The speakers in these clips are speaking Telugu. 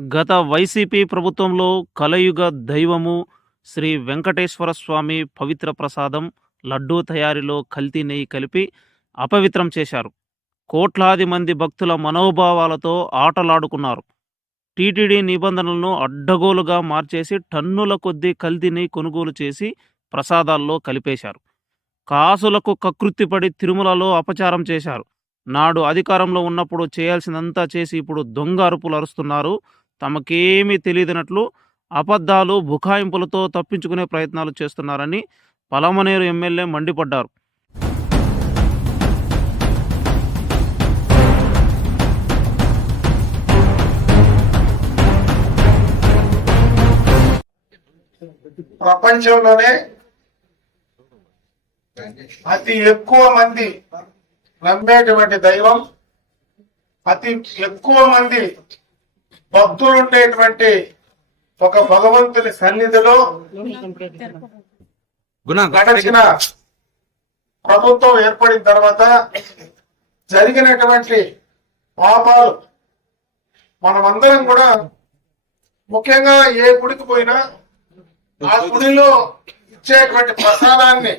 గత వైసీపీ ప్రభుత్వంలో కలయుగ దైవము శ్రీ వెంకటేశ్వర స్వామి పవిత్ర ప్రసాదం లడ్డూ తయారీలో కల్తీ నెయ్యి కలిపి అపవిత్రం చేశారు. కోట్లాది మంది భక్తుల మనోభావాలతో ఆటలాడుకున్నారు. టీటీడీ నిబంధనలను అడ్డగోలుగా మార్చేసి టన్నుల కొద్దీ కల్తీ నెయ్యి కొనుగోలు చేసి ప్రసాదాల్లో కలిపేశారు. కాసులకు కకృతిపడి తిరుమలలో అపచారం చేశారు. నాడు అధికారంలో ఉన్నప్పుడు చేయాల్సిందంతా చేసి ఇప్పుడు దొంగ అరుపులు అరుస్తున్నారు. తమకేమీ తెలియదన్నట్లు అబద్ధాలు బుకాయింపులతో తప్పించుకునే ప్రయత్నాలు చేస్తున్నారని పలమనేరు ఎమ్మెల్యే మండిపడ్డారు. ప్రపంచంలోనే అతి ఎక్కువ మంది నమ్మేటువంటి దైవం, అతి ఎక్కువ మంది భక్తులు ఉండేటువంటి ఒక భగవంతుని సన్నిధిలో గడచిన ప్రభుత్వం ఏర్పడిన తర్వాత జరిగినటువంటి పాపాలు మనమందరం కూడా, ముఖ్యంగా ఏ గుడికి పోయినా ఆ గుడిలో ఇచ్చేటువంటి ప్రసాదాన్ని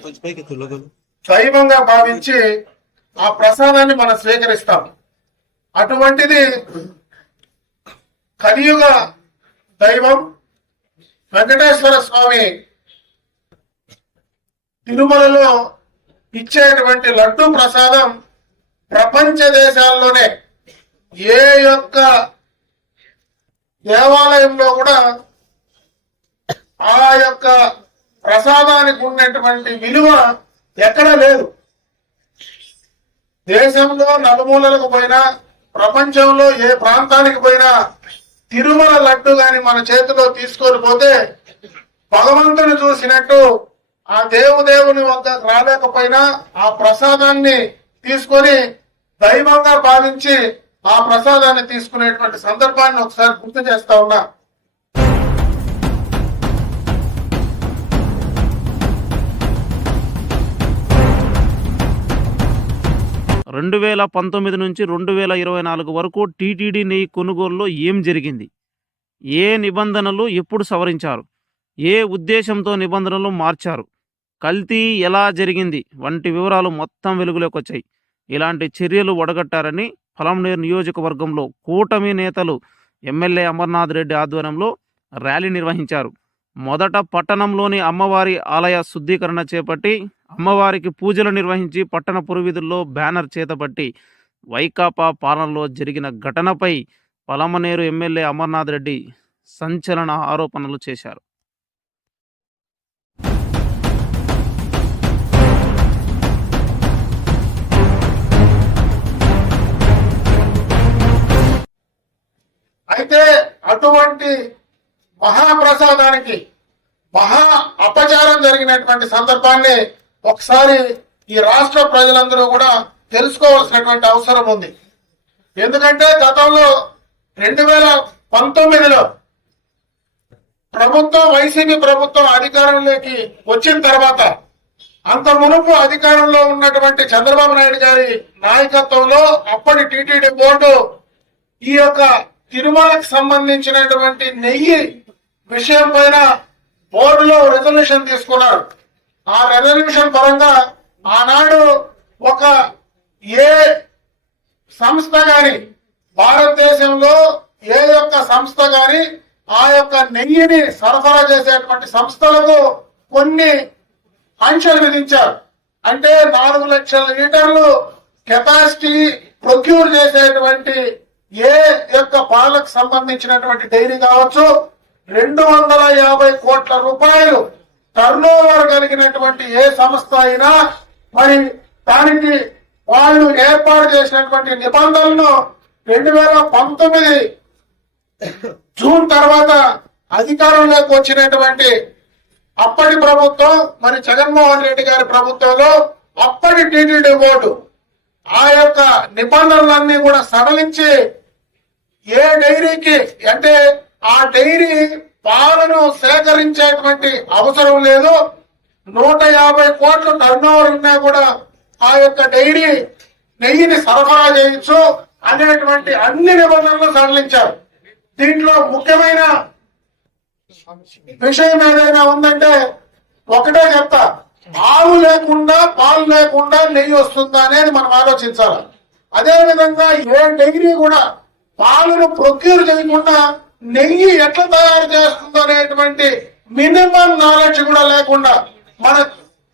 దైవంగా భావించి ఆ ప్రసాదాన్ని మనం స్వీకరిస్తాం. అటువంటిది కలియుగ దైవం వెంకటేశ్వర స్వామి తిరుమలలో ఇచ్చేటువంటి లడ్డూ ప్రసాదం ప్రపంచ దేశాల్లోనే ఏ యొక్క దేవాలయంలో కూడా ఆ యొక్క ప్రసాదానికి ఉన్నటువంటి విలువ ఎక్కడా లేదు. దేశంలో నలుమూలలకు పోయినా, ప్రపంచంలో ఏ ప్రాంతానికి పోయినా తిరుమల లడ్డు గాని మన చేతిలో తీసుకొని పోతే భగవంతుని చూసినట్టు ఆ దేవుని వద్ద రాలేకపోయినా ఆ ప్రసాదాన్ని తీసుకొని దైవంగా భావించి ఆ ప్రసాదాన్ని తీసుకునేటువంటి సందర్భాన్ని ఒకసారి గుర్తు చేస్తా ఉన్నా. 2019 నుంచి 2024 వరకు టీటీడీ నెయ్యి కొనుగోలులో ఏం జరిగింది, ఏ నిబంధనలు ఎప్పుడు సవరించారు, ఏ ఉద్దేశంతో నిబంధనలు మార్చారు, కల్తీ ఎలా జరిగింది వంటి వివరాలు మొత్తం వెలుగులోకి వచ్చాయి. ఇలాంటి చర్యలు ఒడగట్టారని పలమనేరు నియోజకవర్గంలో కూటమి నేతలు ఎమ్మెల్యే అమర్నాథ్ రెడ్డి ఆధ్వర్యంలో ర్యాలీ నిర్వహించారు. మొదట పట్టణంలోని అమ్మవారి ఆలయ శుద్ధీకరణ చేపట్టి అమ్మవారికి పూజలు నిర్వహించి పట్టణ పురవీధుల్లో బ్యానర్ చేతపట్టి వైకాపా పాలనలో జరిగిన ఘటనపై పలమనేరు ఎమ్మెల్యే అమర్నాథ్ రెడ్డి సంచలన ఆరోపణలు చేశారు. అయితే అటువంటి మహాప్రసాదానికి మహా అపచారం జరిగినటువంటి సందర్భాన్ని ఒకసారి ఈ రాష్ట్ర ప్రజలందరూ కూడా తెలుసుకోవాల్సినటువంటి అవసరం ఉంది. ఎందుకంటే గతంలో 2019లో ప్రభుత్వం, వైసీపీ ప్రభుత్వం అధికారంలోకి వచ్చిన తర్వాత అంత మునుపు అధికారంలో ఉన్నటువంటి చంద్రబాబు నాయుడు గారి నాయకత్వంలో అప్పటి టీటీడీ బోర్డు ఈ యొక్క తిరుమలకు సంబంధించినటువంటి నెయ్యి విషయం పైన బోర్డులో రెజల్యూషన్ తీసుకున్నారు. ఆ రెజల్యూషన్ పరంగా ఆనాడు ఒక ఏ సంస్థ గాని, భారతదేశంలో ఏ యొక్క సంస్థ గాని ఆ యొక్క నెయ్యిని సరఫరా చేసేటువంటి సంస్థలకు కొన్ని ఆంక్షలు విధించారు. అంటే 4 లక్షల లీటర్లు కెపాసిటీ ప్రొక్యూర్ చేసేటువంటి ఏ యొక్క పాలకు సంబంధించినటువంటి డైరీ కావచ్చు, 250 కోట్ల రూపాయలు టర్నోవర్ కలిగినటువంటి ఏ సంస్థ అయినా మరి దానికి వాళ్ళు ఏర్పాటు చేసినటువంటి నిబంధనలను 2019 జూన్ తర్వాత అధికారంలోకి వచ్చినటువంటి అప్పటి ప్రభుత్వం, మరి జగన్మోహన్ రెడ్డి గారి ప్రభుత్వంలో అప్పటి టీటీడీ బోర్డు ఆ యొక్క నిబంధనలన్నీ కూడా సడలించి ఏ డైరీకి, అంటే ఆ డైరీ పాలను సేకరించేటువంటి అవసరం లేదు, 150 కోట్ల టర్నోవర్ ఉన్నా కూడా ఆ యొక్క డైరీ నెయ్యిని సరఫరా చేయొచ్చు అనేటువంటి అన్ని నిబంధనలు సడలించారు. దీంట్లో ముఖ్యమైన విషయం ఏదైనా ఉందంటే ఒకటే చెప్తా, ఆవు లేకుండా పాలు లేకుండా నెయ్యి వస్తుందా అనేది మనం ఆలోచించాలి. అదే విధంగా ఏ డైరీ కూడా పాలను ప్రొక్యూర్ చేయకుండా నెయ్యి ఎట్లా తయారు చేస్తుందో అనేటువంటి మినిమం నాలెడ్జ్ కూడా లేకుండా, మన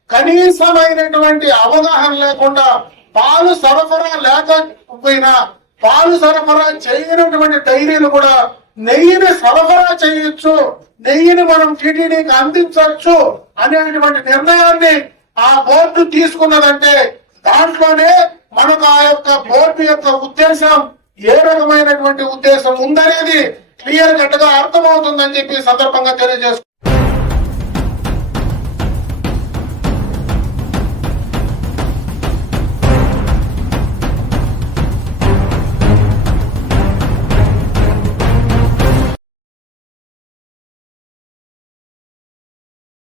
కనీసమైనటువంటి అవగాహన లేకుండా, పాలు సరఫరా లేకపోయినా పాలు సరఫరా చేయనటువంటి డైరీలు కూడా నెయ్యిని సరఫరా చేయొచ్చు, నెయ్యిని మనం టీటీడీకి అందించవచ్చు అనేటువంటి నిర్ణయాన్ని ఆ బోర్డు తీసుకున్నదంటే దాంట్లోనే మనకు ఆ యొక్క బోర్డు యొక్క ఉద్దేశం ఏ రకమైనటువంటి ఉద్దేశం ఉందనేది క్లియర్ కట్ గా అర్థమవుతుందని చెప్పి సందర్భంగా తెలియజేసుకుంటున్నాను.